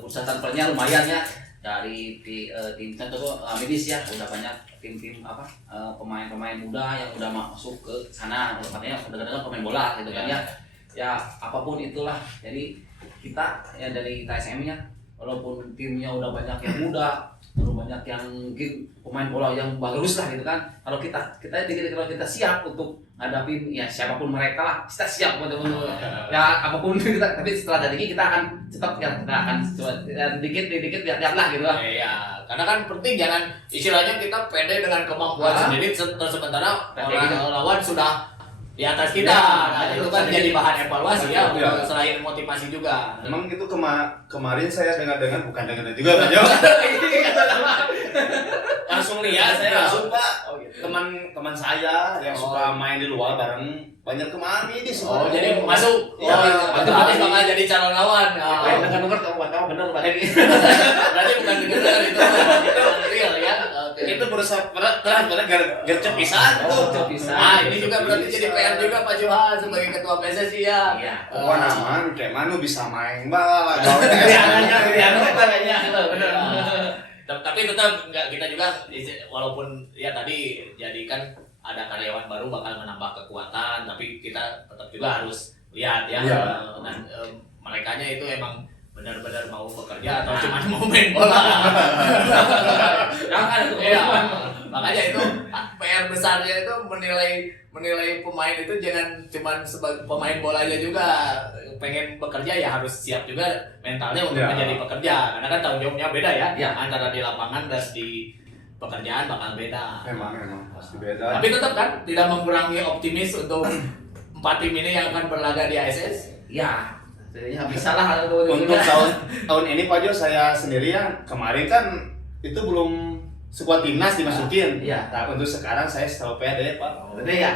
bursa transfernya lumayan ya, dari tim contoh Amidis ya, udah banyak tim-tim pemain-pemain muda yang udah masuk ke sana, katanya udah pemain bola gitu kan ya. Ya apapun itulah, jadi kita ya dari KSM-nya walaupun timnya udah banyak yang muda, udah banyak yang mungkin pemain bola yang bagus lah gitu kan, kalau kita siap untuk ngadapin ya siapapun mereka lah, kita siap untuk ya apapun kita, tapi setelah dari kita akan tetap ya kita akan coba ya, dikit lihat lah gitu lah. Iya, karena kan penting jangan istilahnya kita pede dengan kemampuan sendiri sementara orang lawan sudah di atas kita. Nah, itu kan jadi bahan evaluasi ya, selain motivasi juga. Emang itu kemarin saya dengar bukan dengar juga Pak Jo. Langsung lihat saya langsung Pak. Teman saya yang suka main di luar bareng banyak kemari di semua. Jadi masuk. Otomatis bakal jadi calon lawan. Dengar tahu bener Pak Hedi. Berarti bukan dengar itu real ya. Itu berusaha berat gercep pisan tuh. Nah, ini juga berarti jadi PR juga Pak Johan sebagai ketua PSSI ya. Iya. Pokoknya nama kayak mana bisa main bal. Tapi tetap nggak, kita juga walaupun ya tadi jadi kan ada karyawan baru bakal menambah kekuatan, tapi kita tetap juga harus lihat ya. Dan merekanya itu emang benar-benar mau bekerja atau cuma mau main bola. Jangan itu. Iya. Makanya itu PR besarnya itu menilai pemain itu jangan cuma sebagai pemain bolanya juga, pengen bekerja ya harus siap juga mentalnya untuk menjadi pekerja, karena kan tanggung jawabnya beda ya, antara di lapangan dan di pekerjaan bakal beda. Emang pasti beda. Tapi tetap kan tidak mengurangi optimis untuk 4 tim ini yang akan berlaga di ASS. Ya, bisa lah Untuk tahun ini Pak Jo, saya sendirian kemarin kan itu belum sekuat timnas dimasukin. Iya. Nah, untuk sekarang saya selalu pede Pak. Pede ya.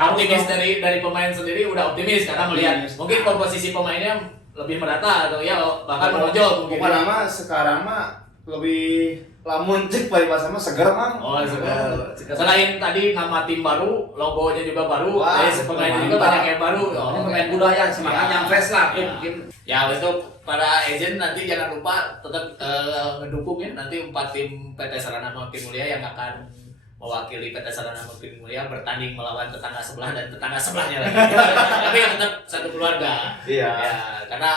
Optimis dari pemain sendiri udah optimis karena melihat mungkin komposisi pemainnya lebih merata atau ya bahkan menonjol mungkin. Pokoknya nama sekarang mah lebih lamun cek pas sama seger mang. Seger. Selain tadi nama tim baru, logonya juga baru, pemain juga banyak yang baru. Ini pemain budaya, semangat yang fresh lah mungkin. Ya untuk para agent nanti jangan lupa tetap ngedukung ya, nanti 4 tim PT Sarana Makmur Mulia yang akan mewakili PT Sarana Makmur Mulia bertanding melawan tetangga sebelah dan tetangga sebelahnya lagi. Tapi tetap satu keluarga. Iya. Ya, karena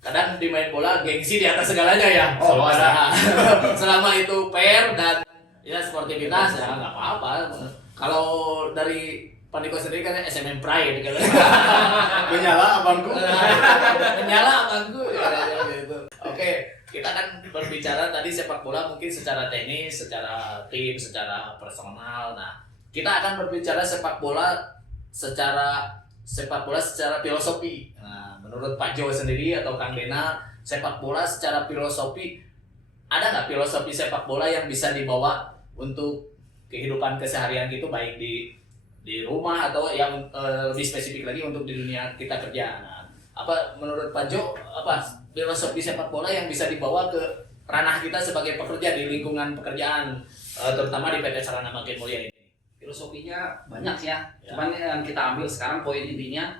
kadang di main bola gengsi di atas segalanya ya. Selama itu fair dan ya sportivitas ya nggak apa-apa. Kalau dari Pak Niko sendiri kan SMM Pride gitu. Menyala abangku. Menyala abangku gitu. Oke, kita kan berbicara tadi sepak bola mungkin secara teknis, secara tim, secara personal. Nah, kita akan berbicara sepak bola secara filosofi. Nah, menurut Pak Jo sendiri atau Kang Dena, sepak bola secara filosofi, ada nggak filosofi sepak bola yang bisa dibawa untuk kehidupan keseharian gitu, baik di rumah atau yang lebih spesifik lagi untuk di dunia kita kerja. Nah, apa menurut Pak Jo, apa filosofi sepak bola yang bisa dibawa ke ranah kita sebagai pekerja di lingkungan pekerjaan, terutama di PT Sarana Makin Mulia ini? Filosofinya banyak sih ya. Cuman yang kita ambil sekarang poin intinya,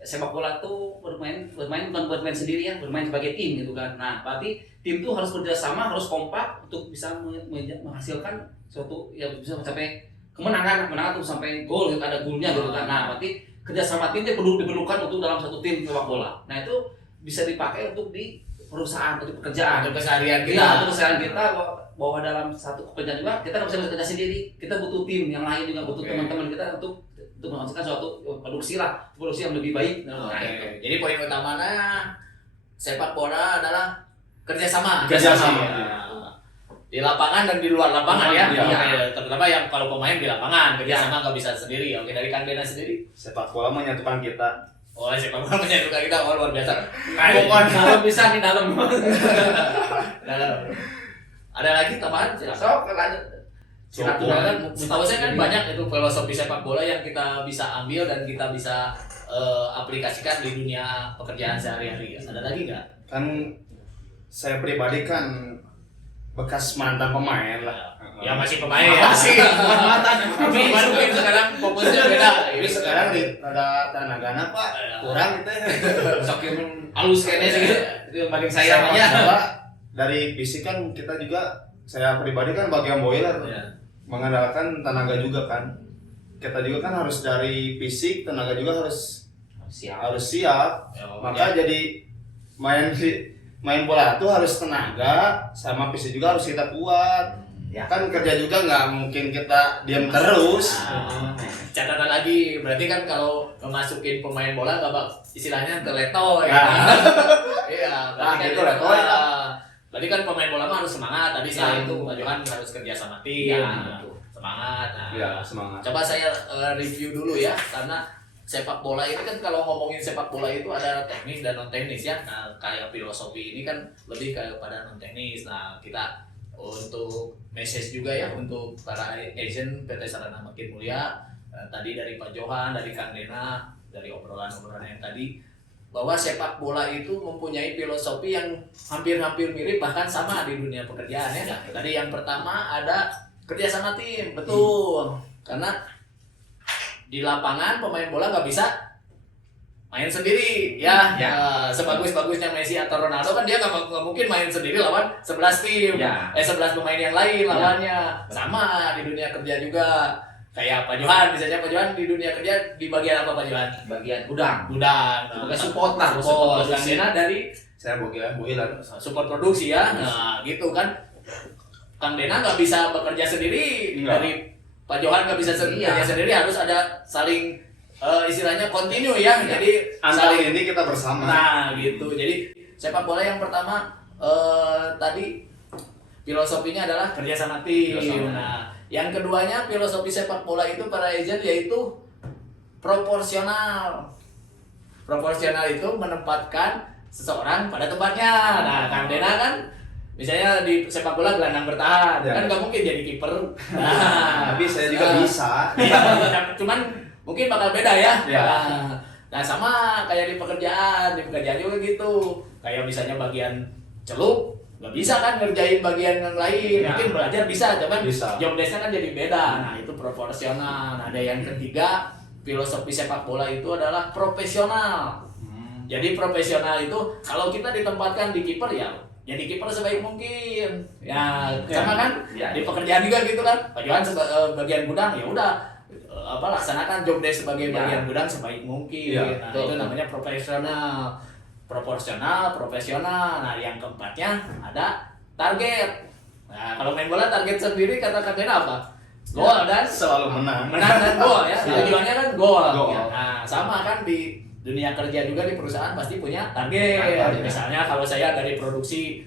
sepak bola tuh bermain bukan bermain sendiri ya, bermain sebagai tim gitu kan. Nah, berarti tim tuh harus kerjasama, harus kompak untuk bisa menghasilkan suatu yang bisa mencapai kemenangan tuh sampai gol, ada golnya gitu kan. Nah, berarti kerjasama tim itu diperlukan untuk dalam satu tim sepak bola. Nah, itu bisa dipakai untuk di perusahaan, untuk pekerjaan, Untuk keseharian kita. Iya, untuk keseharian kita, bahwa dalam satu pekerjaan juga kita nggak bisa bekerja sendiri. Kita butuh tim yang lain juga, butuh teman-teman kita untuk menghasilkan suatu produksi yang lebih baik. Nah, Oke. Jadi poin utamanya sepak bola adalah kerjasama. Kerjasama. Ya. Di lapangan dan di luar lapangan ya. Iya. Oke, terutama yang kalau pemain di lapangan, kerjasama nggak bisa sendiri. Oke, dari Kang Dena sendiri. Sepak bola menyatukan kita. Oh, sepak bola menyatukan kita, luar biasa. pokoknya kalau bisa di dalam. Nah, ada lagi tambahan? Silakan. So, lanjut. Silakan. Setahu saya kan banyak itu filosofi sepak bola yang kita bisa ambil dan kita bisa aplikasikan di dunia pekerjaan sehari-hari. Ada lagi nggak? Kan saya pribadi kan bekas mantan pemain lah. Ya masih pemain ya. Masih mantan. Mungkin sekarang fokusnya beda. Tapi sekarang ada tenagana Pak, kurang gitu ya. Sokin halus kayaknya sih gitu. Itu yang paling sayangnya. Sama dari fisik kan kita juga, saya pribadi kan bagian boiler. Ya. Mengandalkan tenaga juga kan. Kita juga kan harus dari fisik, tenaga juga harus Siap. siap. Ya, Maka jadi main bola tuh harus tenaga sama fisik juga harus kita kuat. Ya. Kan kerja juga nggak mungkin kita diam terus. Catatan lagi, berarti kan kalau memasukin pemain bola nggak istilahnya terleto ya. Ya. Iya, Nah, berarti gitu kan leto ya. Berarti kan pemain bola mah harus semangat. Tadi saya Ya. itu Pak Johan harus kerja sama tim. Ya, Nah, betul. semangat. Nah, Ya, semangat. coba saya review dulu ya, karena sepak bola ini kan kalau ngomongin sepak bola itu ada teknis dan non teknis ya. Nah, kayak filosofi ini kan lebih kayak pada non teknis. Nah, kita untuk message juga ya untuk para agent PT Sarana Makin Mulia, tadi dari Pak Johan, dari Kang Dena, dari obrolan-obrolan yang tadi, bahwa sepak bola itu mempunyai filosofi yang hampir-hampir mirip bahkan sama di dunia pekerjaan ya. Tadi yang pertama ada kerja sama tim, betul. Karena di lapangan pemain bola nggak bisa main sendiri ya. Ya. Sebagus-bagusnya Messi atau Ronaldo kan dia nggak mungkin main sendiri lawan 11 tim, Ya. 11 pemain yang lain lawannya. Sama di dunia kerja juga. Kayak Pak Johan, misalnya Pak Johan di dunia kerja di bagian apa Pak Johan? Bagian gudang. Gudang. Sebagai support lah, Support. support Kang Dena dari Saya boiler. support produksi ya. Nah, gitu kan. Kang Dena nggak bisa bekerja sendiri. Enggak. Dari Pak Johan nggak bisa bekerja sendiri, harus ada saling istilahnya kontinu ya. Jadi Antar saling. ini kita bersama. Nah, gitu. Jadi sepak bola yang pertama tadi filosofinya adalah kerja sama tim. Kerjasama. Nah, yang keduanya filosofi sepak bola itu para agent yaitu proporsional. Proporsional itu menempatkan seseorang pada tempatnya. Nah, Kang Dena kan misalnya di sepak bola gelandang bertahan, Ya. kan nggak mungkin jadi kiper. Nah, Tapi saya juga bisa. cuman mungkin bakal beda ya. Ya. Nah, sama kayak di pekerjaan juga gitu. Kayak misalnya bagian celup, nggak bisa kan ngerjain bagian yang lain. Ya. Mungkin belajar bisa, cuman Bisa. job desk-nya kan jadi beda. Nah, itu proporsional. Nah, ada yang ketiga, filosofi sepak bola itu adalah profesional. Jadi profesional itu kalau kita ditempatkan di kiper ya jadi kiper sebaik mungkin. Ya, sama kan? Ya. Di pekerjaan juga gitu kan. Pak Johan bagian gudang ya udah laksanakan job desk sebagai Ya. bagian gudang sebaik mungkin. Ya, Nah, betul. itu namanya profesional. Proporsional, profesional. Nah, yang keempatnya ada target. Nah, kalau main bola target sendiri kata Kang Dena apa? Gol dan selalu menang. menang dan gol ya. Tujuannya kan gol. Gol. Nah, sama kan di dunia kerja juga di perusahaan pasti punya target. Misalnya kalau saya dari produksi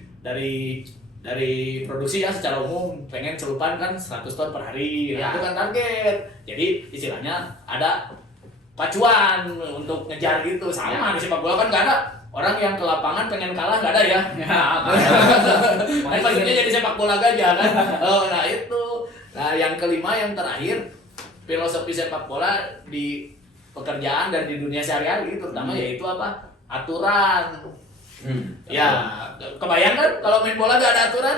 ya secara umum pengen celupan kan 100 ton per hari. Nah, itu kan target. Jadi istilahnya ada pacuan untuk ngejar gitu. Sama di sepak bola kan nggak ada orang yang ke lapangan pengen kalah, nggak ada ya. Maksudnya jadi sepak bola gajah kan. Oh, nah itu. Nah yang kelima yang terakhir filosofi sepak bola di pekerjaan dan di dunia sehari-hari terutama yaitu apa? Aturan. Ya, kebayang kan kalau main bola gak ada aturan?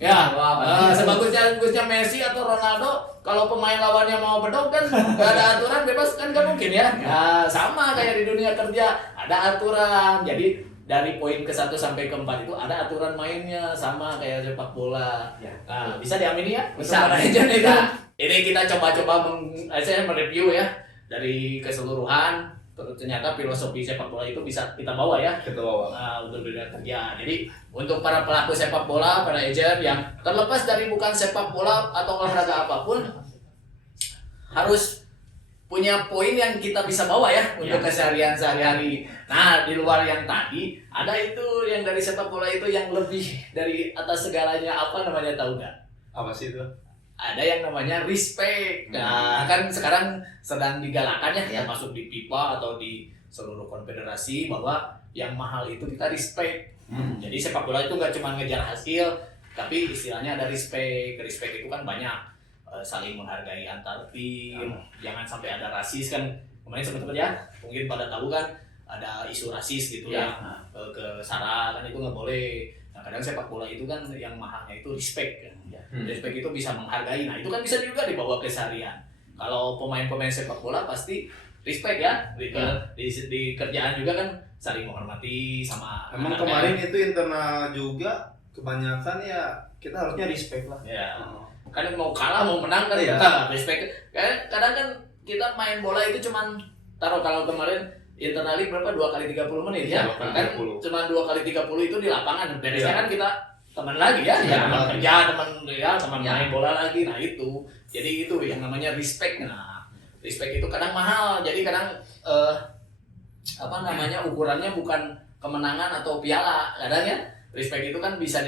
Ya, sebagusnya Messi atau Ronaldo, kalau pemain lawannya mau bedok kan gak ada aturan bebas kan gak mungkin ya. Nah, sama kayak di dunia kerja ada aturan. Jadi dari poin ke-1 sampai ke-4 itu ada aturan mainnya sama kayak sepak bola. Nah, bisa diamini ya? Bisa aja nih kan. Ini kita coba-coba saya mereview ya dari keseluruhan. Ternyata filosofi sepak bola itu bisa kita bawa ya untuk dunia kerja. Jadi untuk para pelaku sepak bola, para agent yang terlepas dari bukan sepak bola atau olahraga apapun harus punya poin yang kita bisa bawa ya untuk keseharian sehari-hari. Nah di luar yang tadi ada itu yang dari sepak bola itu yang lebih dari atas segalanya, apa namanya, tahu nggak? Apa sih itu? Ada yang namanya respect. Nah, kan sekarang sedang digalakan ya, termasuk di FIFA atau di seluruh konfederasi bahwa yang mahal itu kita respect. Jadi sepak bola itu nggak cuma ngejar hasil, tapi istilahnya ada respect. Respect itu kan banyak, saling menghargai antar tim, jangan sampai ada rasis kan. Kemarin sempat ya, mungkin pada tahu kan ada isu rasis gitu ya, ke SARA kan itu nggak boleh. Nah kadang sepak bola itu kan yang mahalnya itu respect kan. Respect itu bisa menghargai. Nah itu kan bisa juga dibawa ke keseharian. Kalau pemain-pemain sepak bola pasti respect ya. Di kerjaan juga kan saling menghormati sama. Emang kemarin itu internal juga kebanyakan ya kita harusnya respect lah. Ya. Kan mau kalah mau menang kan respect. Kadang kan kita main bola itu cuman kalau kemarin internali berapa 2 kali 30 menit ya. Kan cuma 2 kali 30 itu di lapangan. Beresnya kan kita teman lagi ya, teman kerja, teman main bola lagi. Nah itu, jadi itu yang namanya respect. Nah, respect itu kadang mahal. Jadi kadang ukurannya bukan kemenangan atau piala. Kadang ya, respect itu kan bisa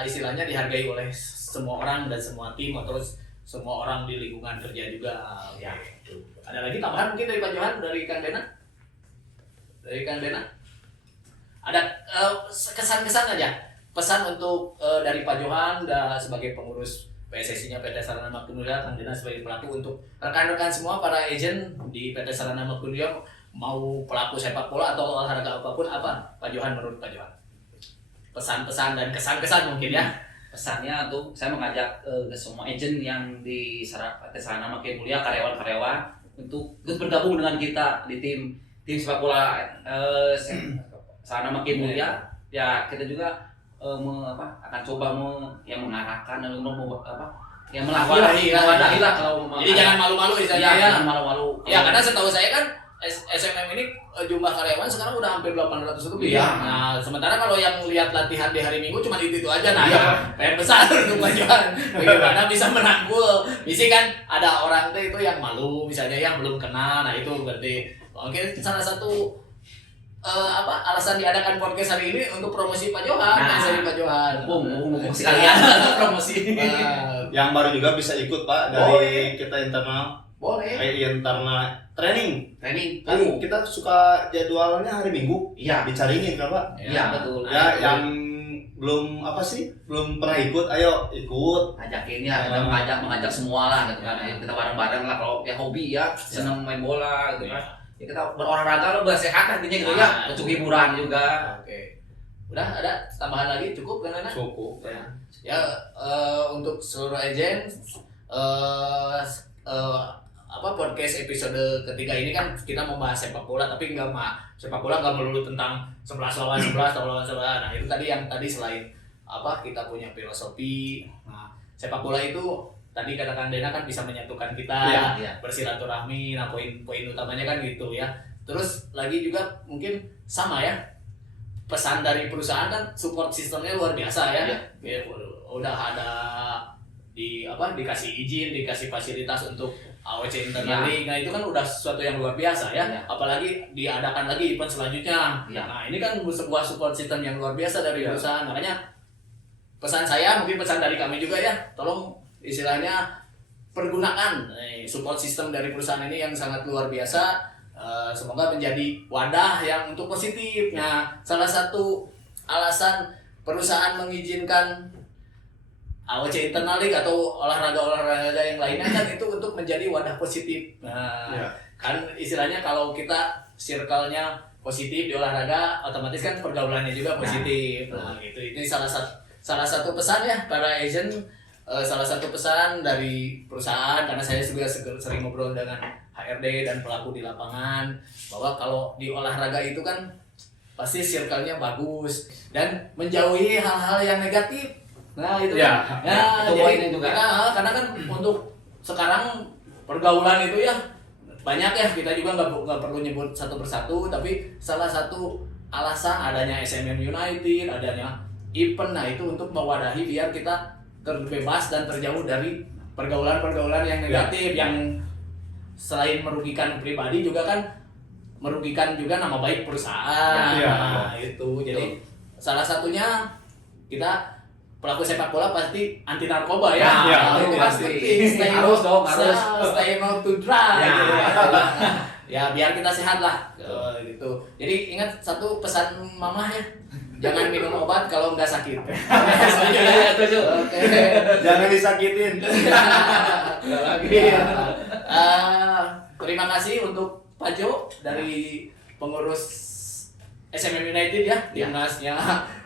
istilahnya dihargai oleh semua orang dan semua tim atau semua orang di lingkungan kerja juga. Ya, itu. Ada lagi tambahan mungkin dari Pak Johan, dari Kang Dena? Dari Kang Dena? Ada kesan-kesan aja. Pesan untuk dari Pak Johan sebagai pengurus PSSI-nya PT Sarana Makmulia, Kang Dena sebagai pelaku untuk rekan-rekan semua para agent di PT Sarana Makmulia, mau pelaku sepak bola atau olahraga apapun, apa Pak Johan, menurut Pak Johan? Pesan-pesan dan kesan-kesan mungkin ya. Pesannya tuh saya mengajak ke semua agent yang di PT Sarana Makmulia, karyawan-karyawan untuk bergabung dengan kita di tim sepak bola Sarana Makmulia. Ya kita juga akan coba mengarahkan dan mewadahi lah kalau jadi jangan malu-malu istilahnya ya. Jangan malu-malu. Ya karena setahu saya kan SMM ini jumlah karyawan sekarang udah hampir 800 lebih ya. Nah sementara kalau yang lihat latihan di hari Minggu cuma itu aja. Nah PR besar untuk Pak Johan bagaimana bisa merangkul. Bisa kan ada orang itu yang malu misalnya yang belum kenal. Nah itu berarti mungkin salah satu alasan diadakan podcast hari ini untuk promosi Pak Johan. Promosi Pak Johan. Promosi kalian. Promosi. Yang baru juga bisa ikut Pak dari kita internal. Boleh. Internal training. Kan kita suka jadwalnya hari Minggu. Iya. Dicariin kan Pak? Iya betul. Ya yang belum pernah ikut, ayo ikut. Ajakin ya, kita mengajak semua lah gitu kan. Kita bareng-bareng lah kalau ya hobi ya, senang main bola gitu kan. Ya kita berolahraga lo bersehat intinya gitu ya, untuk hiburan juga. Oke. Udah ada tambahan lagi cukup kan Nana? Cukup. Ya untuk seluruh agent podcast episode ketiga ini kan kita membahas sepak bola, tapi sepak bola nggak melulu tentang 11 lawan 11 atau lawan 11. Nah itu yang tadi selain kita punya filosofi. Nah sepak bola itu tadi kata Kang Dena kan bisa menyatukan kita, bersilaturahmi. Nah poin utamanya kan gitu ya. Terus lagi juga mungkin sama ya, pesan dari perusahaan kan support sistemnya luar biasa ya. Udah ada dikasih izin, dikasih fasilitas untuk AOC Internal League. Nah, itu kan udah sesuatu yang luar biasa ya. Apalagi diadakan lagi event selanjutnya. Nah, ini kan sebuah support system yang luar biasa dari perusahaan. Makanya pesan saya, mungkin pesan dari kami juga ya, tolong istilahnya pergunakan support system dari perusahaan ini yang sangat luar biasa. Semoga menjadi wadah yang untuk positif. Nah, salah satu alasan perusahaan mengizinkan AOC Internal League atau olahraga-olahraga yang lainnya kan itu untuk menjadi wadah positif. Nah, kan istilahnya kalau kita circle-nya positif di olahraga, otomatis kan pergaulannya juga positif. Nah, ini salah satu pesan ya para agent, salah satu pesan dari perusahaan, karena saya juga sering ngobrol dengan HRD dan pelaku di lapangan, bahwa kalau di olahraga itu kan pasti circle-nya bagus dan menjauhi hal-hal yang negatif. Nah itu itu poinnya juga. Karena kan untuk sekarang pergaulan itu ya banyak ya, kita juga nggak perlu nyebut satu persatu, tapi salah satu alasan adanya SMN United, adanya event, nah itu untuk mewadahi biar kita terbebas dan terjauh dari pergaulan-pergaulan yang negatif yang selain merugikan pribadi juga kan merugikan juga nama baik perusahaan. Nah, itu jadi salah satunya kita pelaku sepak bola pasti anti narkoba ya. Itu pasti. Harus stay not to drug. Ya biar kita sehat lah gitu. Jadi ingat satu pesan mamah ya, jangan minum obat kalau nggak sakit. Setuju. Jangan disakitin. Terima kasih untuk Pak Jo dari pengurus SMN United ya, timnasnya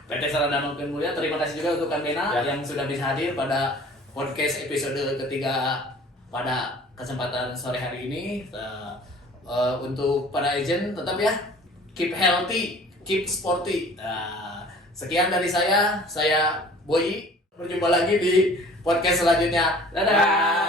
PT Sarana Makin Mulia. Terima kasih juga untuk Kang Bena yang sudah bisa hadir pada podcast episode ketiga pada kesempatan sore hari ini. Untuk para agent tetap ya, keep healthy, keep sporty. Sekian dari saya Boy. Berjumpa lagi di podcast selanjutnya. Dadah.